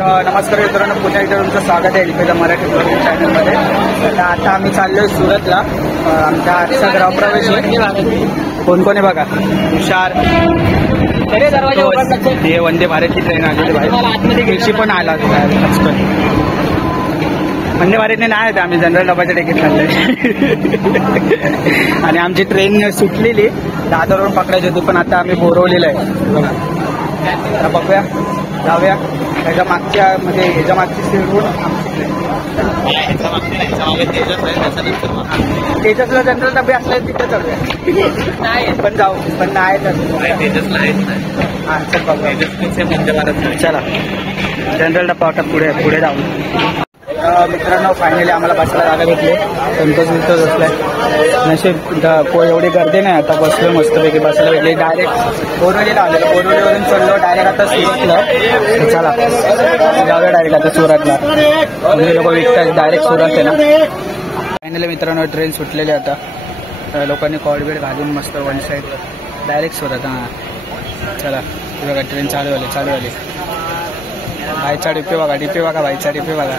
नमस्कार मित्रांनो, पुन्हा एकदा तुमचं स्वागत आहे लिपेचा मराठी ब्लॉगिंग चॅनलमध्ये. तर आता आम्ही चाललोय सुरतला. आमचा आजचा गृहप्रवेश आहे. कोण कोण आहे बघा. हुशार, हे वंदे भारतची ट्रेन आलेली बाहेर पण आला. वंदे भारतने नाही आहेत, आम्ही जनरल डब्याचं तिकीट काढलंय. आणि आमची ट्रेन सुटलेली दादरवरून पकडायची होती, पण आता आम्ही बोरवलेलं आहे बघा. आता बघूया, जाऊया ह्याच्या मागच्या म्हणजे ह्याच्या मागची सीटवरून तेजसला जनरल डबे असले तिथे चालूया. पण जाऊ, पण नाही चला जनरल डब्बा वाटत पुढे पुढे जाऊ. मित्रांनो, फायनली आम्हाला बसायला जागा भेटली. संतोष बसलाय. नशीब एवढी गर्दी नाही. आता बसलो मस्तपैकी बसायला भेटली. डायरेक्ट बोरवलीला आलेलो, बोरवलीवरून चढलो डायरेक्ट आता सुरतला. चला जाऊया डायरेक्ट आता सुरतला. म्हणजे लोक विकतात डायरेक्ट सुरत आहे ना. फायनली मित्रांनो ट्रेन सुटलेली आता. लोकांनी कॉडबेड घालून मस्त वन साईड डायरेक्ट सुरत. हां चला बघा ट्रेन चालू आली. भाईचा डिपे बघा भाईचा डिपे बघा.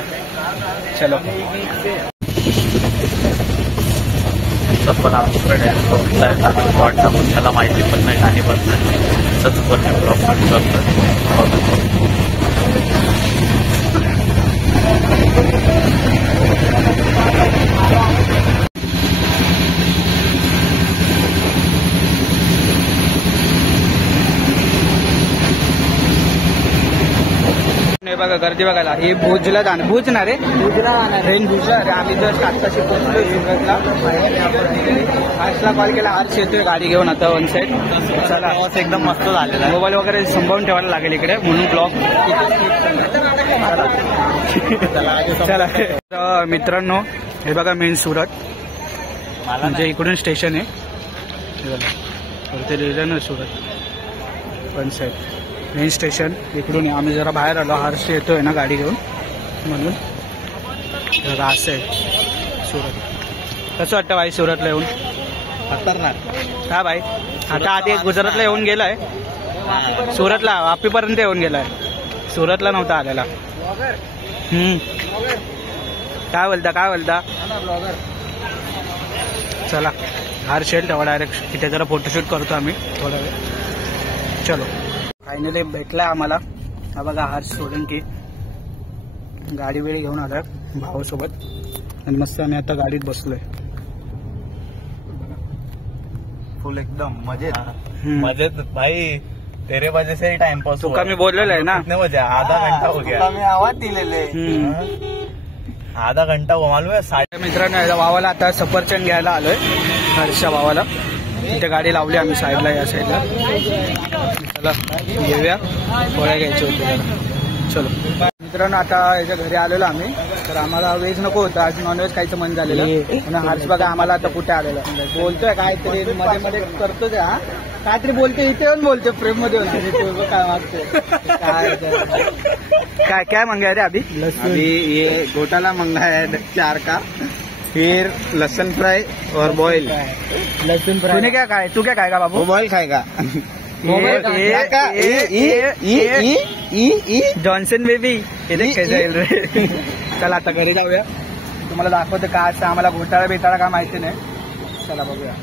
चलो पण आमच्याकडे त्याला माहिती पण नाही, काही पण नाही. असंच पण ब्लॉग करतो. बघा गर्दी बघायला. हे भुजला जाणार, भुज ना रे, ट्रेन भुजला रे. आम्ही जस्ट आत्ताशी पोहोचलोय सुरतला. हर्षला कॉल केला, हर्ष येतोय गाडी घेऊन आता वन साईड. चला एकदम मस्त झालेला. मोबाईल वगैरे सांभाळून ठेवायला लागेल इकडे, म्हणून ब्लॉग. चला मित्रांनो, हे बघा मेन सुरत म्हणजे इकडून स्टेशन आहे. ते लिहिलं ना Surat one side main station इकडून. आम्ही जरा बाहेर आलो, हर्ष येतोय ना गाडी घेऊन, म्हणून जरा असं आहे सुरत. कसं वाटतं भाई सुरतला येऊन? खतरनाक का भाई? आता आधी गुजरातला येऊन गेलाय, सुरतला वापीपर्यंत येऊन गेलाय, सुरतला नव्हता आलेला. काय बोलता? चला हर्ष येईल तेव्हा डायरेक्ट तिथे जरा फोटोशूट करतो आम्ही थोडा वेळ. चलो फायनली भेटलाय आम्हाला. हा बघा हर्ष सोलंकी गाडी वेळी घेऊन आलाय भावासोबत, आणि मस्त आम्ही आता गाडीत बसलोय. फुल एकदम मजेत भाई. तेरे वजह से टाइम पास तुका मी बोललेलं आहे ना. वजह आधा घंटा हो गया. मी आवाज दिलेले आधा घंटा हो मालूम आहे. मित्रांनो भावाला आता सफरचंद घ्यायला आलोय, हर्षच्या भावाला. इथे गाडी लावली आम्ही साईडला, या साईडला. चला घेऊया, पोळ्या घ्यायचे होते. चलो मित्रांनो, आता याच्या घरी आलेलो आम्ही. तर आम्हाला व्हेज नको होतं, आज नॉनव्हेज खायचं मन झालेलं. आणि हर्ष बघा आम्हाला आता कुठे आलेलं बोलतोय काहीतरी मध्ये करतो ते. हा काहीतरी बोलते, इथे येऊन बोलते प्रेम मध्ये होते. काय मागते काय मंगाया रे? अभी ये घोटाला मंगाया 4 का, फिर लहसुन फ्राई और बॉईल. लहसुन फ्राई तूने क्या खाया? तू क्या खाएगा बाबू? बॉईल खाएगा. जॉन्सन बेबी हे देख कैसा येईल रे. चला आता घरी जाऊया, तुम्हाला दाखवतो का असं. आम्हाला घोटाळा बेटाळा काय माहिती नाही. चला बघूया.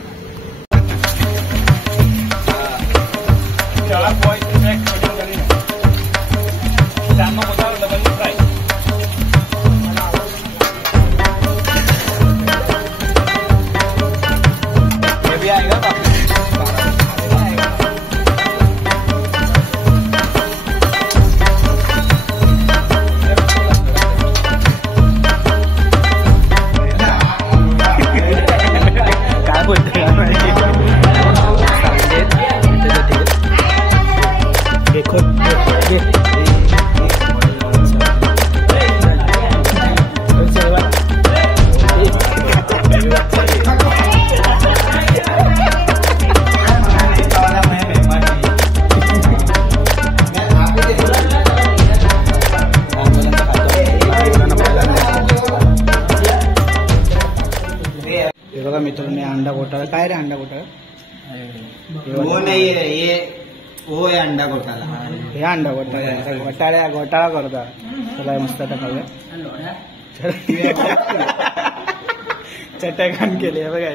बघा मित्रांनो अंडा घोटाळा. काय रे अंडा घोटाळा? वो नहीं है, ये ओ हे अंडा घोटाला हे अंडा घोटाळा करता चला मस्त आता खाऊया चटकान केली आहे बघा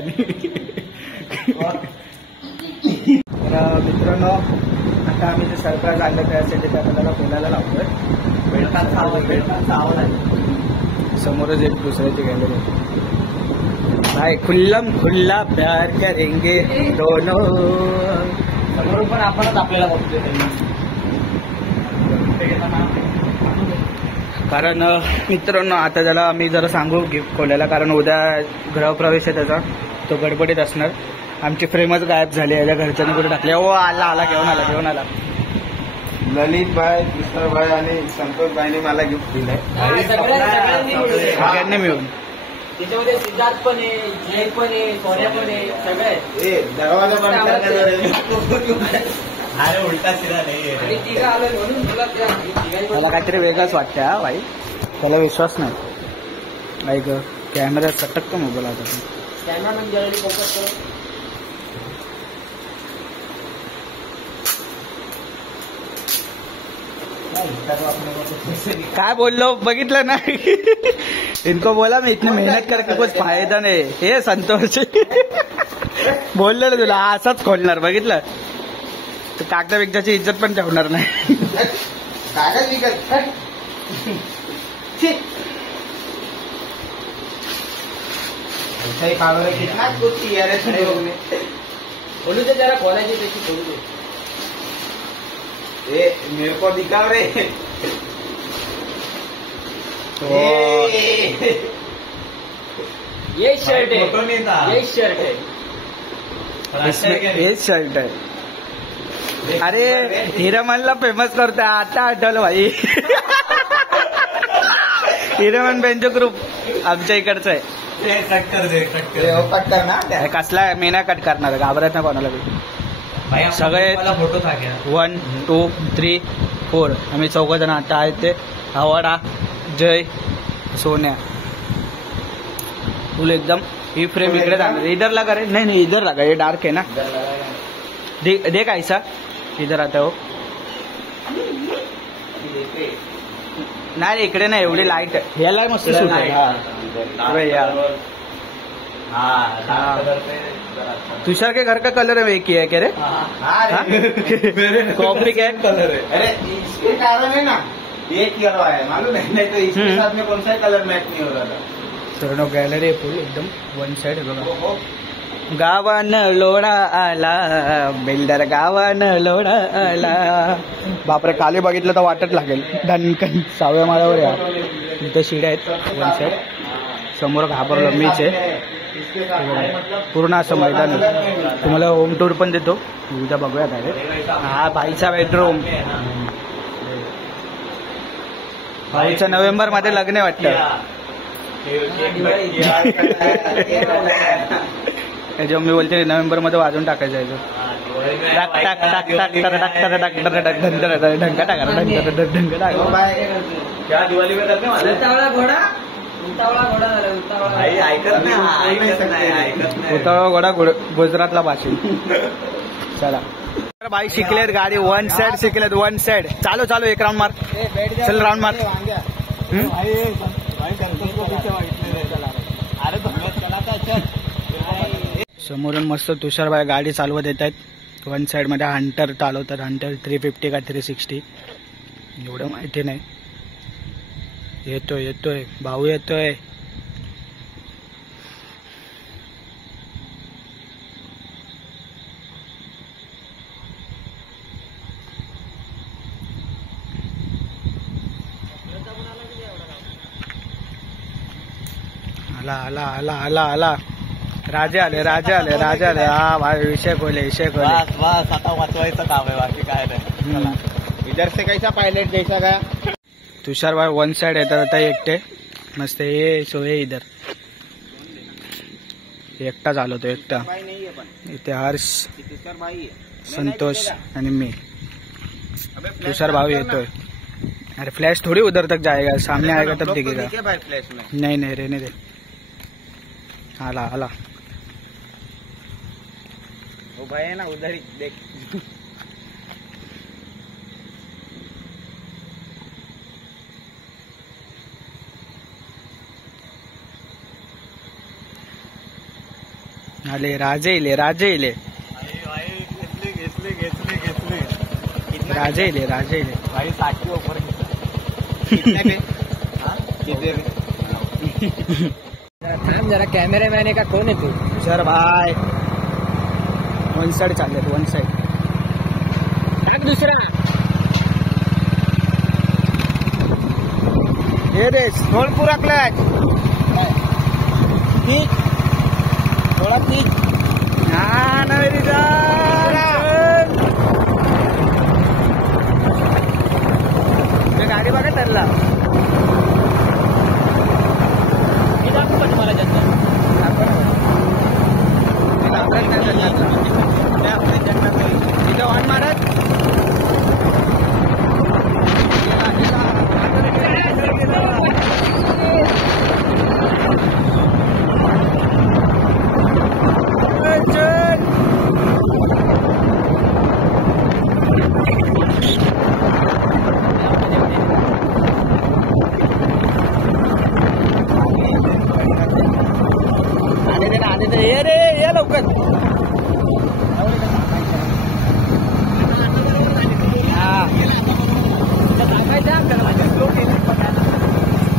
तर मित्रांनो आता आम्ही जे सरप्राईज आणलं त्यासाठी त्या आपल्याला बोलायला लावतोय बेळकांचा आवाज आहे समोरच एक दुसऱ्याची गॅलरी भाई खुल्ला प्यार करेंगे दोनों समोरून पण आपणच आपल्याला बघतोय कारण मित्रांनो आता त्याला मी जरा सांगू गिफ्ट खोलायला कारण उद्या गृहप्रवेश आहे त्याचा तो गडबडीत असणार आमची फ्रेमच गायब झाली याच्या घरच्यांनी कुठे टाकले ओ आला घेऊन आला ललित भाई कृष्ण भाई आणि संतोष भाईने मला गिफ्ट दिलंय सगळ्यांनी मिळून त्याच्यामध्ये सिद्धार्थ पण आहे जय पण आहे सोन्या पण आहे सगळे दरवाजा बंद अरे उलटा सिरा नाही आणि तिघं आलोय म्हणून तुला त्या मला काहीतरी वेगळंच वाटतं हा भाई त्याला विश्वास नाही ऐक कॅमेरा सटकतो मोबाईल आता कॅमेरामॅन गॅलरी फोकस करू काय बोललो बघितलं ना इनको बोला मी इतनी मेहनत करके कुछ फायदा नाही हे संतोष बोललो ना तुला असाच खोलणार बघितलं तर कागदा बिगदाची इज्जत पण ठेवणार नाही कागद विकत कितना कुछ यार खड़े हो गए बोलू दे जरा खोलायची त्याची बोलू दे ए मेरे को दिखाओ रे ये शर्ट है फोटो नहीं था ये शर्ट है हेच शर्ट आहे अरे हिरामनला फेमस करतोय आता आठवलं भाई हिरामन बेंचो ग्रुप आमच्या इकडचं आहे कट कर दे कट कर ना हे कसला मी नाही कट करणार घाबरत नाही कोणाला बी सगळे फोटो था क्या 1 2 3 4 आम्ही 4 जण आता आहेत ते हवाडा जय सोन्या फुल एकदम ही फ्रेम इकडे जाणार इधर लगा रे नहीं इधर लगा ये डार्क है ना देख ऐसा इधर आता हो नाही रे, इकडे नाही एवढी लाईट ह्याला मस्त सूट आहे अबे यार तुषार के घर का कलर है एक ही है क्या रे कॉपी क्या कलर है अरे इसके कारण है ना ये किया हुआ है मालूम है नहीं तो इसके साथ में कौन सा कलर मैच नहीं हो रहा था सर्व गॅलरी फुल एकदम वन साइड है बघा गावान लोढा आला बिल्डर गावान लोढा आला बापरे खाली बघितलं तर वाटत लागेल धनकन 6व्या माळ्यावर या इथे शिड्या आहेत वन साइड समोर घाबरलं मीच आहे पूर्ण असं मैदान आहे तुम्हाला होम टूर पण देतो उद्या बघूया काय हा भाईचा बेडरूम भाईचं नोव्हेंबर मध्ये लग्न आहे वाटतं जेव्हा मी बोलते नोव्हेंबर मध्ये वाजून टाकायचं आहे क्या दिवाली में करने वाले उतावळा घोडा झाला उतावळा घोडा गुजरातला भाषे चला भाई शिकलेत गाडी वन साइड शिकलेत वन साइड चालू चालू एक राऊंड मार चल राऊंड मार समोरून मस्त तुषारबाई गाडी चालवत येत आहेत वन साइड मध्ये हंटर चालवतात हंटर 350 का 360 एवढं माहिती नाही येतोय भाऊ येतोय आला राजे आले हा भाई विषय खोले बस आता वाचवायचं काम आहे बाकी काय नाही इधर से कैसा पायलट जैसा का तुषार भाई वन साइड येतात आता एकटे मस्त ये सोये इधर एकटा चालवतो एकटा इथे हर्ष संतोष आणि मी तुषार भाऊ येतोय अरे फ्लैश थोड़ी उधर तक जाएगा सामने आएगा तब दिखेगा फ्लैश में नहीं रहने दे आला वो भाई है ना उधर ही देख आले राजे इले राजे इले राजे इले राजे इले भाई 60 के ऊपर थांब जरा कॅमेरामॅन आहे का कोण आहे तू सर भाई वन साइड चालले वन साइड टाक दुसरा हे रे सोड पुरा क्लच ठीक थोडा ठीक गाडी बघा ठरला मी दाखवू का तुम्हाला जंगल तिथं ऑन मारत ये रे ये लवकर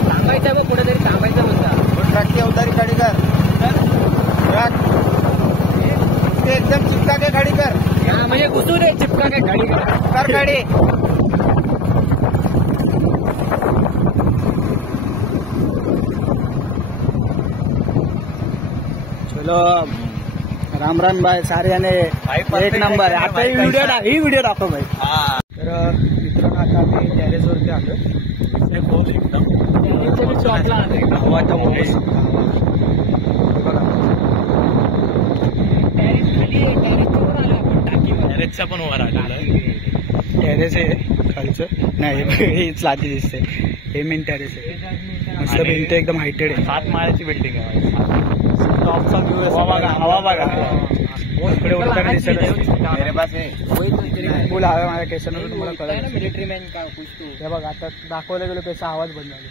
थांबायचं मग कुठेतरी थांबायचं म्हणता ट्रक की उतारी खड़ी कर ट्रक एकदम चिपका के खड़ी कर म्हणजे घुसू रे चिपका काय गाडी कर खड़ी चलो राम राम भाई सारे एक नंबर आता ही व्हिडिओ दाखव भाई तर मित्रांनो आता आम्ही टेरेसवरती टेरेसचा पण वर आलेला टेरेस आहे खालचं नाही हेच लादी दिसते हे मेन टेरेस आहे मस्त भिंत एकदम हायटेड आहे 7 माळ्याची बिल्डिंग आहे टॉपचा व्यू हवा बघा इकडे उडताना दिसत मेरे पास है फुल हवा माझ्या केसांवर तुम्हाला कळलं मिलिटरी मॅन का कुछ तू हे बघा आता दाखवलं गेलो त्याचा आवाज बंद झाला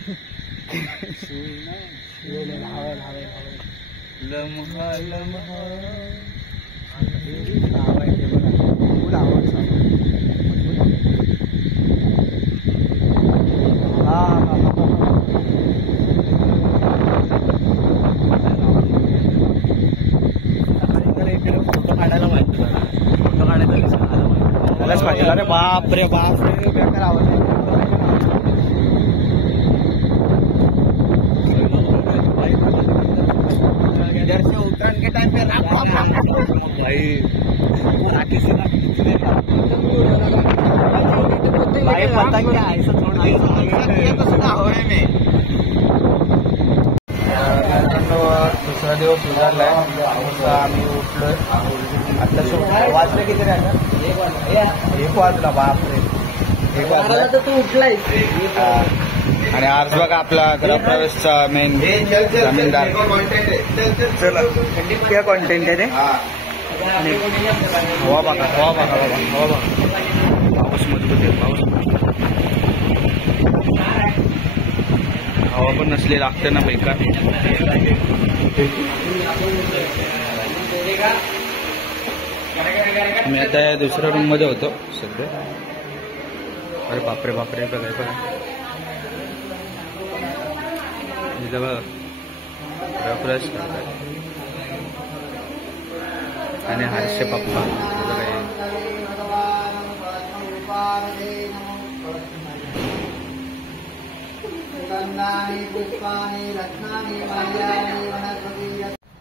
फुल आवाज फोटो काढायला माहिती फोटो काढायला त्यालाच पाहिजे अरे बाप रे बेकार आवाज इधर से उतरन के टाइम पे भाई पता क्या ऐसा थोड़ा होने में दुसरा दिवस उजाडलाय आम्ही उठलोय आता वाजले किती एक वाजला बापरे एक वाजला तर तू उठलाय आणि आज बघा आपला गृहप्रवेशचा मेन जमीनदार क्या कॉन्टेंट आहे रे हवा बघा पाऊस मजबूत आहे पाऊस हवा पण नसली लागते ना बेकार मी आता दुसऱ्या रूम मध्ये होतो सध्या अरे बापरे बघा इथं बघा गृहप्रवेश आणि हर्षे पप्पा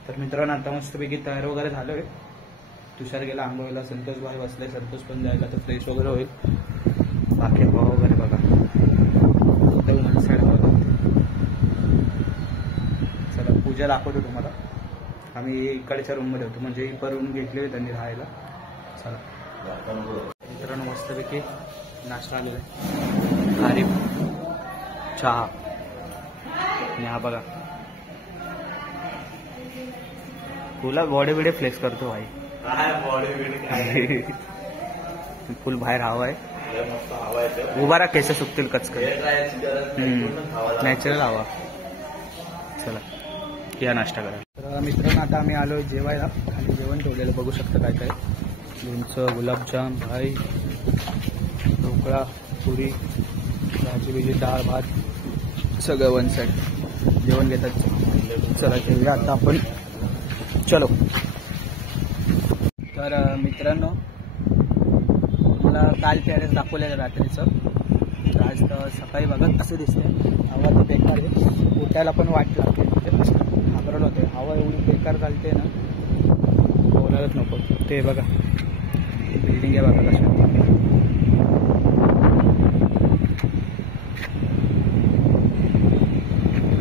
तर मित्रांनो आता मस्तपैकी तयार वगैरे झालोय तुषार गेला आंघोळीला संतोष भाई बसले संतोष पण जायला तर फ्रेश वगैरे होईल बाकी हवा वगैरे बघा वन साईड हवा चला पूजा दाखवतो तुम्हाला आम्ही इकडच्या रूम मध्ये होतो म्हणजे ही पण रूम घेतली त्यांनी राहायला चला मित्रांनो मस्तपैकी नाश्ता आलेला आहे खारी चहा आणि हा बघा तुला बॉडी बिडी फ्लेक्स करतो भाई फुल बाहेर हवा आहे उभा राहा केस सुकतील कचकन नॅचरल हवा चला या नाश्ता करा. तर मित्रांनो आता आम्ही आलो जेवायला आणि जेवण ठेवलेलं बघू शकता काय काय. लोणचं, गुलाबजाम, भाई, ढोकळा, पुरी, भाजी बिजी, डाळ भात सगळं वन साईड जेवण घेतात. चला घेऊया आता आपण. चलो. तर मित्रांनो मला काल पॅरेस दाखवलेलं रात्रीचं. तर आज तर सकाळी बघत असं दिसतंय. हवा तर बेकार आहे, उठायला पण वाट लागते. घाबरलं होते, हवा एवढी बेकार चालते ना बोलायलाच नको. ते बघा बिल्डिंग आहे बघा कशा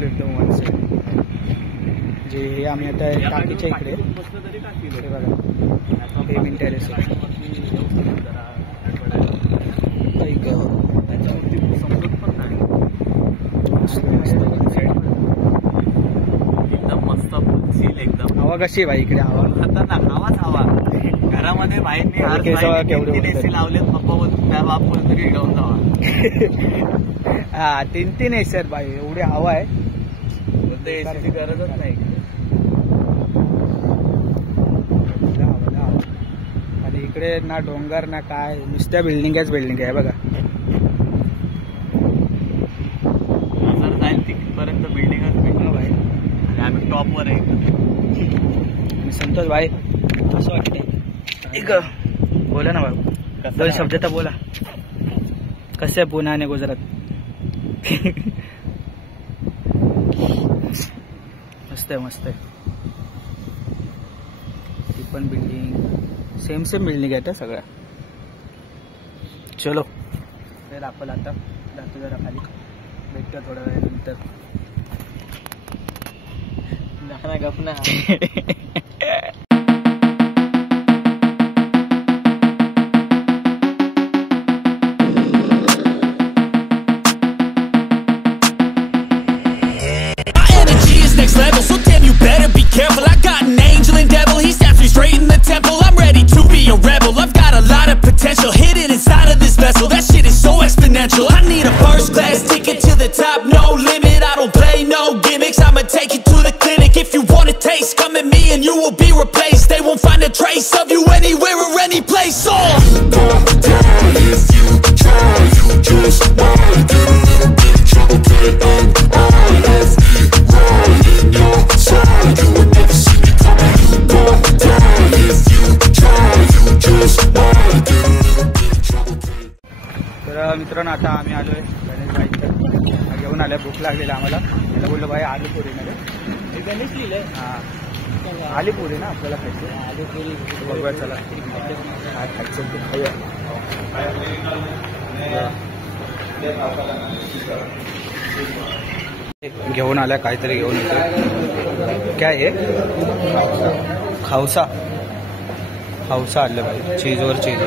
एकदम वन साईड. जे हे आम्ही आता टाकीच्या इकडे हे बघा पेमेंट टेरेस एकदम मस्त फुलशील एकदम. हवा कशी आहे भाई इकडे? हवा खतरनाक हवाच हवा. घरामध्ये बाहेरने एसी लावलेत. पप्पा बोलतो त्या बाप बोलतो की घेऊन जावा. हा 3 आहे सर भाई, एवढी हवा आहे. ते एसीची गरजच नाही. आणि इकडे ना डोंगर ना काय, नुसत्या बिल्डिंगच बिल्डिंग आहे बघा. जर जाईल तिथपर्यंत बिल्डिंगच भेटलो भाई. आणि आम्ही टॉपवर आहे. संतोष भाई असं वाटतंय एक बोला ना बाबू, 2 शब्द तर बोला. कसं आहे पुणे आणि गुजरात? मस्त आहे मस्त आहे. ती पण बिल्डिंग सेम बिल्डिंग आहे त्या सगळ्या. चलो तर आपण आता जातो जरा खाली, भेटतो थोड्या वेळानंतर. गपना next level, so damn you better be careful. I got an angel and devil, he snaps me straight in the temple. I'm ready to be a rebel, I've got a lot of potential hidden inside of this vessel. That shit is so exponential. I need a first class ticket to the top, no limit. I don't play no gimmicks, I'ma take you to the clinic. If you want a taste, come at me and you will be replaced. They won't find a trace of you anywhere or any place. Oh, if you try, you just might get a little bit in trouble, but I'm on in your side, you would never see me coming. You gon' die if you try, you just might get a little bit in trouble. तर मित्रांनो आता आम्ही आलोय गणेश भाई घेऊन आलोय. भूक लागलेली आम्हाला. त्याला बोललो भाई आलू पुरी मध्ये गणेश लिहिलंय. हा आलू पुरी ना आपल्याला खायचं. आलू पुरी बघूया चला काय खायचं ते खाऊया. घेऊन आल्या काहीतरी घेऊन येतो. काय आहे? खावसा आणलं भाई. चीजवर चीज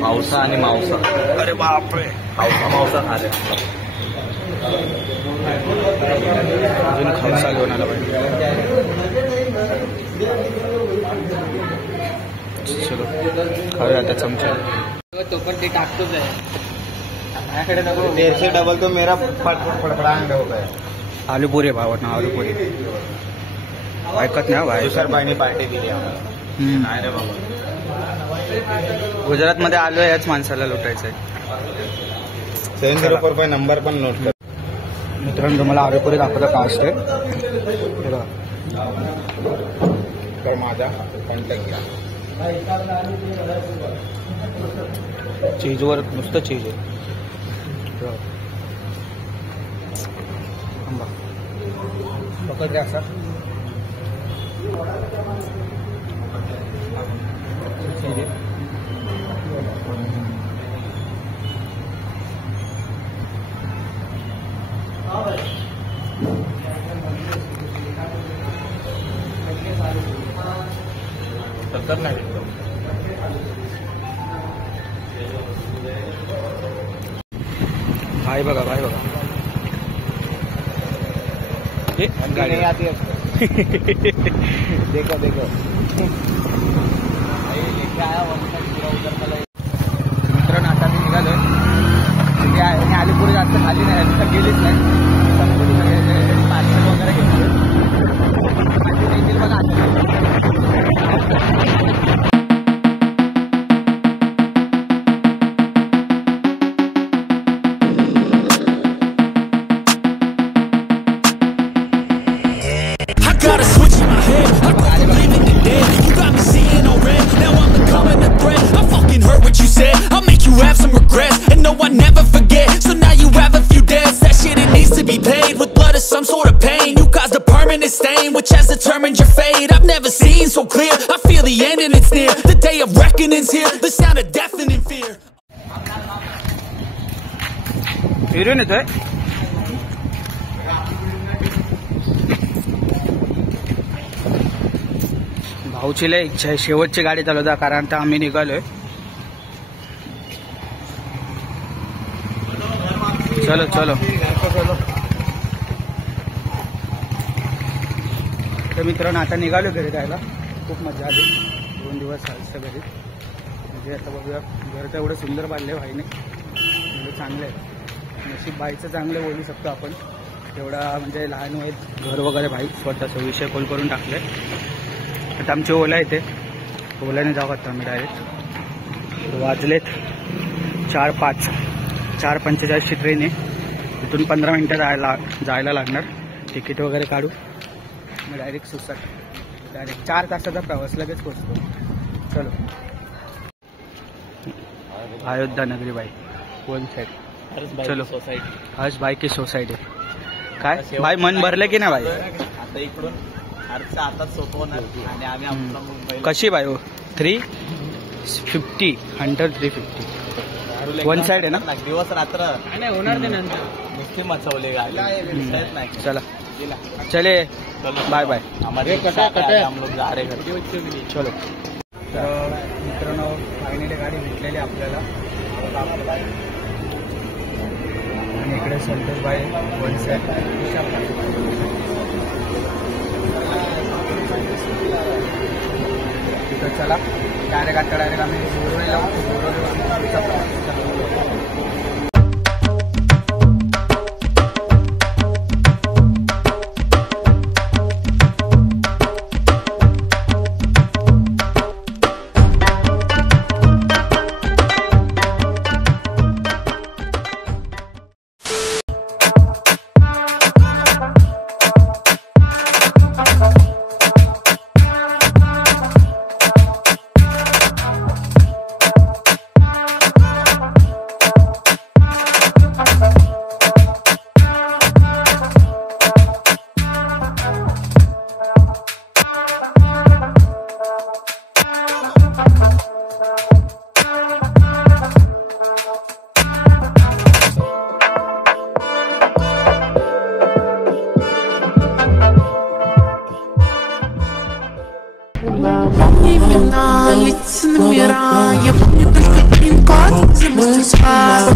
मावसा आणि मावसा. अरे बापरे, मावसा खाले. अजून खावसा घेऊन आला भाई. चलो खाऊया आता चमचा. तो पण ते टाकतोच आहे. देर से डबल तो मेरा फड़फड़ाने हो गया. आलू पुरी भाव ना आलू पुरी ऐकत नाही भाई. सर भाईने पार्टी दिली आम्हाला. नाही रे बाबा, गुजरातमध्ये आलोय याच माणसाला लुटायचं आहे. 704 रुपये नंबर पण नोट कर. मित्रांनो तुम्हाला आलू पुरी दाखवता कास्ट आहे. तर माझा कॉन्टॅक्ट घ्या. चीजवर नुसतं चीज आहे. पकड द्या सर. भाई बघा भाई बघा. गाड़ी आती है. देखो देखो मित्रांनो आता मी निघालोय. आलूपुरी जास्त खाली नाही, तिथं गेलीच नाही. deafening's here, the sound of deafening fear. फिरून येतोय. भाऊची लय इच्छा आहे शेवटची गाडी चालवता, कारण आता आम्ही निघालोय. चलो चलो. तर मित्रांनो आता निघालो घरी जायला. खूप मजा आली. 2 दिवस आलं घरी. म्हणजे आता बघूया घर तर एवढं सुंदर बांधले भाईने, म्हणजे चांगलं आहे. नशीब बाईचं चांगलं बोलू शकतो आपण. तेवढा म्हणजे लहान वयात घर वगैरे भाई स्वतःचा विषय खोल करून टाकले. आता आमची ओला येते, ओल्याने जाऊ आता आम्ही डायरेक्ट. वाजलेत 4:05. 4:45ची ट्रेन आहे. इथून 15 मिनटं जायला लागणार. तिकीट वगैरे काढू मग डायरेक्ट सुसाट. डायरेक्ट 4 तासाचा प्रवास, लगेच पोचतो. चलो. अयोध्या नगरी बाई 1 साइड. चलो हर्ष बाई की सोसायटी. काय बाई मन भरलं की ना बाई? आता इकडून आता सोपवणार आणि आम्ही आपला मुंबई. कशी बाई हो? 350 350 1 साइड आहे ना. दिवस रात्र होणार ते नंतर नुसती मचवले गाडी. चला चले बाय बाय. हमारे हम लोग जा रहे घर. चलो. तर मित्रांनो फायनली गाडी भेटलेली आपल्याला. आणि इकडे संतोष बाई 1 साइड. तिथं चला डायरेक्ट आता डायरेक्ट आम्ही बोरवलीला Лица номера, я помню только пин-код, замысли спас.